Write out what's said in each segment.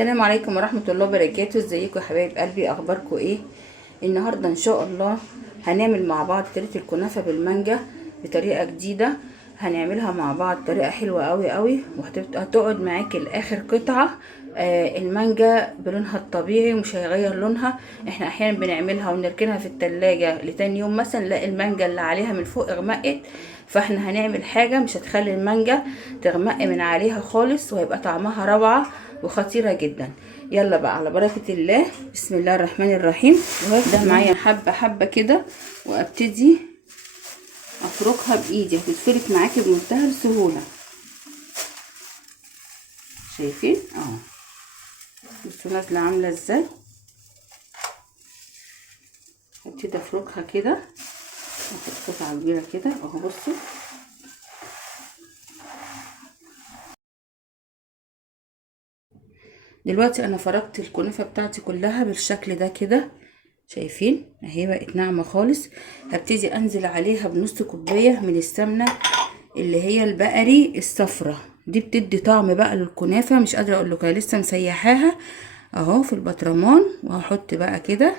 السلام عليكم ورحمة الله وبركاته. ازيكم يا حبايب قلبي؟ اخباركم ايه؟ النهاردة ان شاء الله هنعمل مع بعض طريقة الكنافة بالمانجا بطريقة جديدة. هنعملها مع بعض طريقة حلوة قوي قوي، وهتقعد معاكي لاخر قطعة. المانجا بلونها الطبيعي ومش هيغير لونها. احنا احيانا بنعملها ونركنها في التلاجة لتاني يوم مثلا نلاقي المانجا اللي عليها من فوق اغمقت، فاحنا هنعمل حاجة مش هتخلي المانجا تغمق من عليها خالص، وهيبقى طعمها روعة وخطيرة جدا. يلا بقى على بركة الله، بسم الله الرحمن الرحيم. وهبدأ معايا حبة حبة كده وابتدي افركها بايدي، هتتفرك معاكي بمنتهى السهولة. شايفين اهو؟ بصوا نازلة عاملة ازاي. هبتدي افركها كده، اخد قطعة كبيرة كده اهو. بصوا دلوقتي انا فركت الكنافه بتاعتي كلها بالشكل ده كده، شايفين اهي بقت ناعمه خالص. هبتدي انزل عليها بنص كوبايه من السمنه اللي هي البقري الصفرة دي، بتدي طعم بقى للكنافه مش قادره اقول لكم. لسه مسيحاها اهو في البطرمان، وهحط بقى كده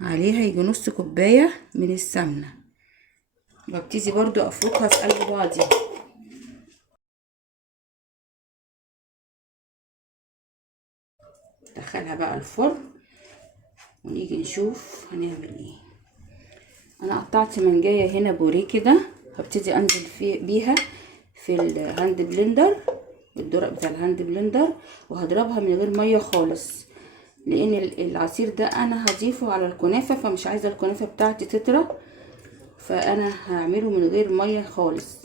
عليها يجي نص كوبايه من السمنه، وابتدي برضو افركها في قلب بعضي. ندخلها بقى الفرن ونيجي نشوف هنعمل ايه. انا قطعت منجايه هنا بوريه كده، هبتدي انزل بيها في الهاند بلندر، الدرق بتاع الهاند بلندر، وهضربها من غير ميه خالص، لان العصير ده انا هضيفه على الكنافه، فمش عايزه الكنافه بتاعتي تطرى، فانا هعمله من غير ميه خالص.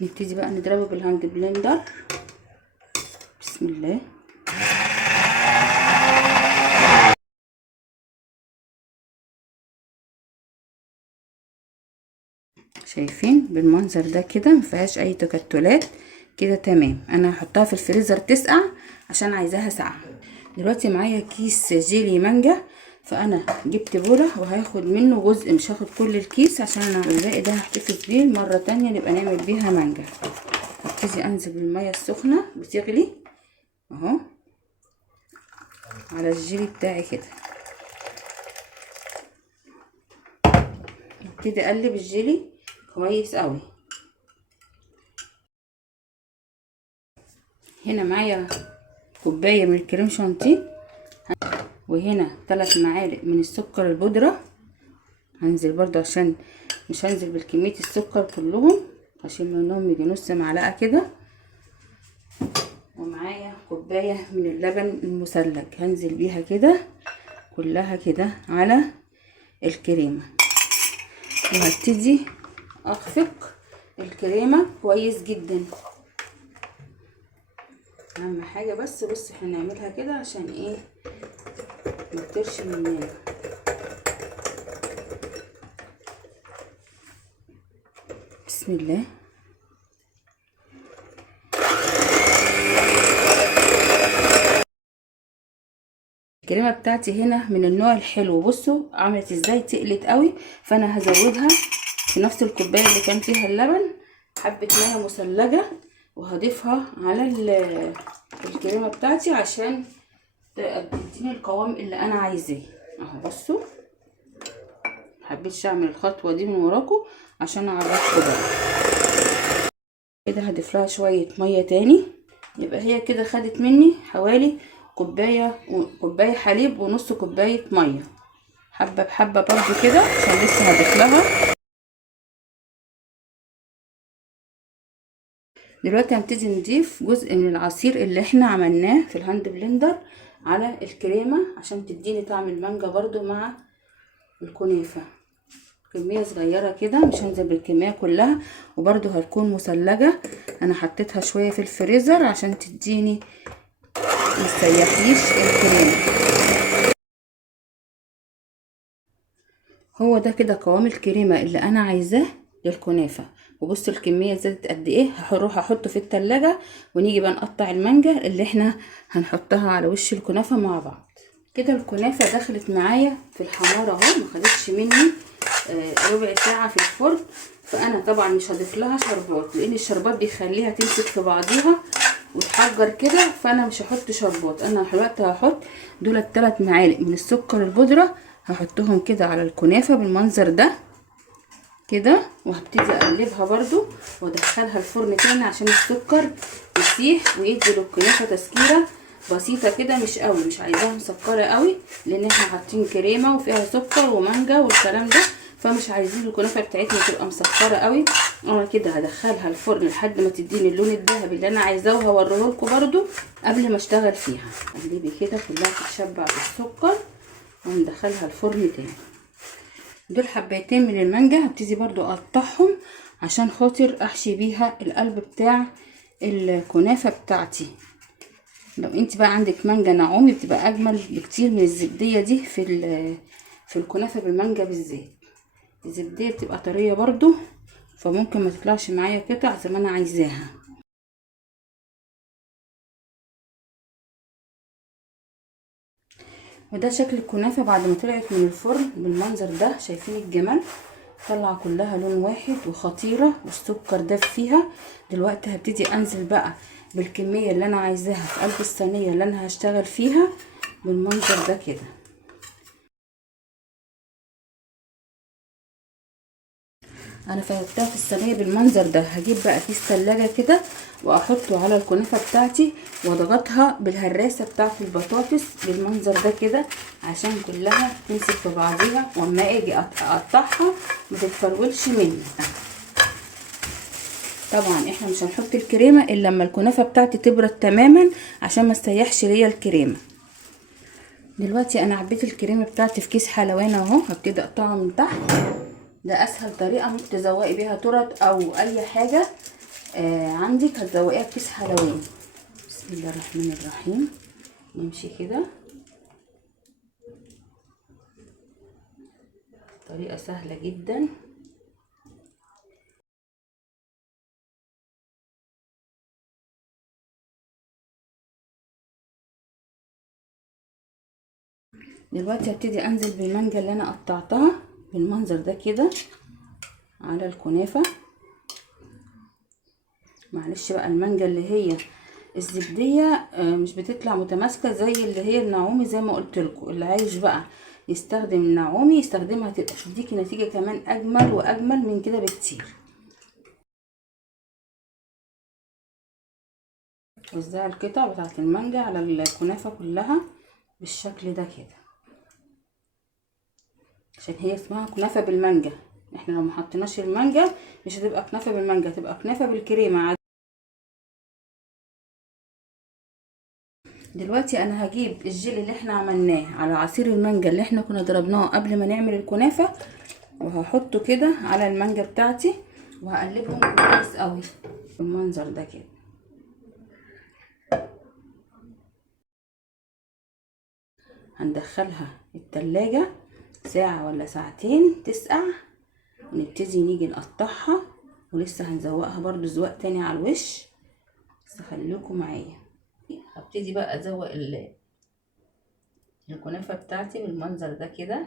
نبتدي بقى نضربه بالهاند بلندر، بسم الله. شايفين بالمنظر ده كده مفيهاش اي تكتلات كده، تمام. انا هحطها في الفريزر تسقع عشان عايزاها ساقعه. دلوقتي معايا كيس جيلي مانجا، فانا جبت بوله وهاخد منه جزء، مش هاخد كل الكيس عشان الباقي ده هحتفظ بيه مره تانية نبقى نعمل بيها مانجا. هبتدي انزل بالميه السخنه بتغلي اهو على الجيلي بتاعي كده، هبتدي اقلب الجيلي كويس قوي. هنا معايا كوبايه من الكريم شانتيه، وهنا 3 معالق من السكر البودرة. هنزل برضو عشان مش هنزل بالكمية السكر كلهم، عشان منهم يجي نص معلقة كده. ومعايا كوباية من اللبن المثلج، هنزل بيها كده كلها كده على الكريمة، وهبتدي اخفق الكريمة كويس جدا. اهم حاجة بص احنا نعملها كده عشان ايه متطرش مننا. بسم الله. الكريمه بتاعتي هنا من النوع الحلو، بصوا عملت ازاي، تقلت قوي، فانا هزودها في نفس الكوبايه اللي كان فيها اللبن حبه ميه مثلجه، وهضيفها على الكريمه بتاعتي عشان تديني القوام اللي انا عايزاه اهو. بصوا محبتش اعمل الخطوه دي من وراكم عشان اعرفكم ده كده. هضيف لها شويه ميه تاني، يبقى هي كده خدت مني حوالي كوبايه حليب ونص كوبايه ميه، حبه بحبه برضو كده عشان لسه هضيف لها. دلوقتي هنبتدي نضيف جزء من العصير اللي احنا عملناه في الهاند بلندر على الكريمه عشان تديني طعم المانجا برضو مع الكنافه. كميه صغيره كده، مش هنزل بالكميه كلها، وبرضو هتكون مثلجه. انا حطيتها شويه في الفريزر عشان تديني متسيحليش الكريمه. هو ده كده قوام الكريمه اللي انا عايزاه للكنافه. وبصوا الكميه زادت قد ايه. هروح احطه في التلاجة، ونيجي بقى نقطع المانجا اللي احنا هنحطها على وش الكنافه مع بعض. كده الكنافه دخلت معايا في الحمار اهو، ما خدتش مني ربع ساعه في الفرن. فانا طبعا مش هضيف لها شربات، لان الشربات بيخليها تمسك في بعضيها وتحجر كده. فانا مش هحط شربات، انا دلوقتي هحط دول 3 معالق من السكر البودره، هحطهم كده على الكنافه بالمنظر ده كده، وهبتدي اقلبها برضو وادخلها الفرن تاني عشان السكر يسيح ويدي للكنافه تسكيره بسيطه كده، مش قوي، مش عايزاها مسكره قوي لان احنا حاطين كريمه وفيها سكر ومانجا والكلام ده، فمش عايزين الكنافه بتاعتنا تبقى مسكره قوي. انا كده هدخلها الفرن لحد ما تديني اللون الذهبي اللي انا عايزاه، وهوريه لكم برضو قبل ما اشتغل فيها. اقلبي كده كلها تتشبع بالسكر وندخلها الفرن تاني. دول حبايتين من المانجا هبتدي برضو اقطعهم عشان خاطر احشي بيها القلب بتاع الكنافه بتاعتي. لو انت بقى عندك مانجا نعومي بتبقى اجمل بكتير من الزبديه دي في الكنافه بالمانجا بالذات. الزبديه بتبقى طريه برضو، فممكن ما تطلعش معايا قطع زي ما انا عايزاها. وده شكل الكنافه بعد ما طلعت من الفرن بالمنظر ده. شايفين الجمال؟ طلع كلها لون واحد وخطيره والسكر داب فيها. دلوقتي هبتدي انزل بقى بالكميه اللي انا عايزاها في قلب الصينيه اللي انا هشتغل فيها بالمنظر ده كده. انا فردتها في الصينيه بالمنظر ده. هجيب بقى كيس تلاجة كده واحطه على الكنافه بتاعتي واضغطها بالهراسه بتاعه البطاطس بالمنظر ده كده عشان كلها تمسك في بعضيها، واما اجي اقطعها ما تتفرولش مني. طبعا احنا مش هنحط الكريمه الا لما الكنافه بتاعتي تبرد تماما عشان ما تسيحش ليا الكريمه. دلوقتي انا عبيت الكريمه بتاعتي في كيس حلواني اهو، هبتدي اقطعها من تحت. ده اسهل طريقه ممكن تزوقي بيها تورت او اي حاجه عندك هتزوقيها في كيس حلواني. بسم الله الرحمن الرحيم. نمشي كده، طريقه سهله جدا. دلوقتي هبتدي انزل بالمانجا اللي انا قطعتها بالمنظر ده كده على الكنافه. معلش بقى المانجا اللي هي الزبديه مش بتطلع متماسكه زي اللي هي النعومي زي ما قلت لكم. اللي عايز بقى يستخدم النعومي يستخدمها، تبقى تديكي نتيجه كمان اجمل واجمل من كده بكتير. وزع القطع بتاعه المانجا على الكنافه كلها بالشكل ده كده عشان هي اسمها كنافه بالمانجا. احنا لو ما حطيناش المانجا مش هتبقى كنافه بالمانجا، هتبقى كنافه بالكريمه عادي. دلوقتي انا هجيب الجيل اللي احنا عملناه على عصير المانجا اللي احنا كنا ضربناه قبل ما نعمل الكنافه، وهحطه كده على المانجا بتاعتي وهقلبهم كويس قوي بالمنظر ده كده. هندخلها التلاجة ساعة ولا ساعتين تسقع، ونبتدي نيجي نقطعها، ولسه هنزوقها برضو زواق تاني على الوش، بس خليكم معايا. هبتدي بقى ازوق الكنافة بتاعتي بالمنظر ده كده.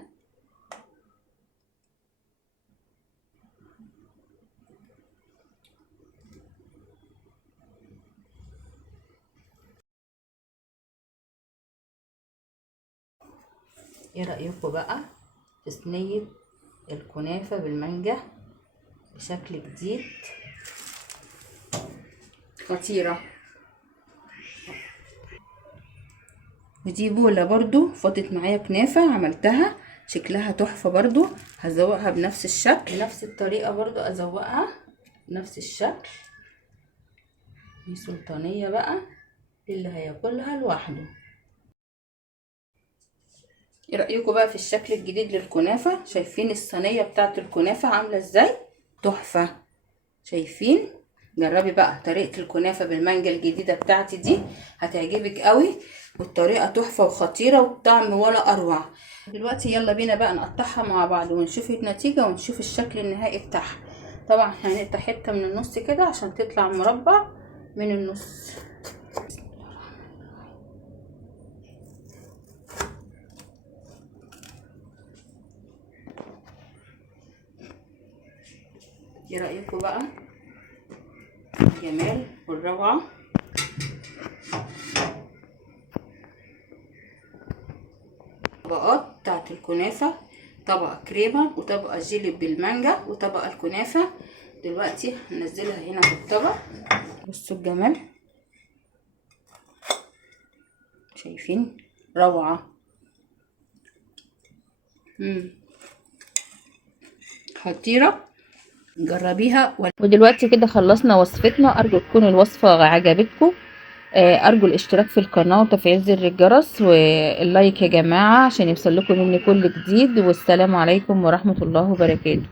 ايه رأيكم بقى في صينية الكنافة بالمانجا بشكل جديد؟ خطيرة. ودي بولة برضو فضت معايا كنافة عملتها شكلها تحفة برضو. هزوقها بنفس الشكل بنفس الطريقة برضو ازوقها بنفس الشكل. دي سلطانية بقى اللي هياكلها لوحده. ايه رأيكم بقى في الشكل الجديد للكنافة؟ شايفين الصينية بتاعت الكنافة عاملة ازاي؟ تحفة. شايفين؟ جربي بقى طريقة الكنافة بالمانجا الجديدة بتاعتي دي، هتعجبك قوي، والطريقة تحفة وخطيرة والطعم ولا اروع. دلوقتي يلا بينا بقى نقطعها مع بعض ونشوف النتيجة ونشوف الشكل النهائي بتاعها. طبعا هنقطع حتة من النص كده عشان تطلع مربع من النص. ايه رأيكم بقى؟ الجمال والروعة. طبقات بتاعت الكنافة، طبقة كريمة وطبقة جيلي بالمانجا وطبقة الكنافة. دلوقتي هنزلها هنا في الطبق. بصوا الجمال، شايفين؟ روعة. خطيرة، جربيها. ودلوقتي كده خلصنا وصفتنا. ارجو تكون الوصفة عجبتكم. ارجو الاشتراك في القناة وتفعيل زر الجرس واللايك يا جماعة عشان يوصل لكم مني كل جديد. والسلام عليكم ورحمة الله وبركاته.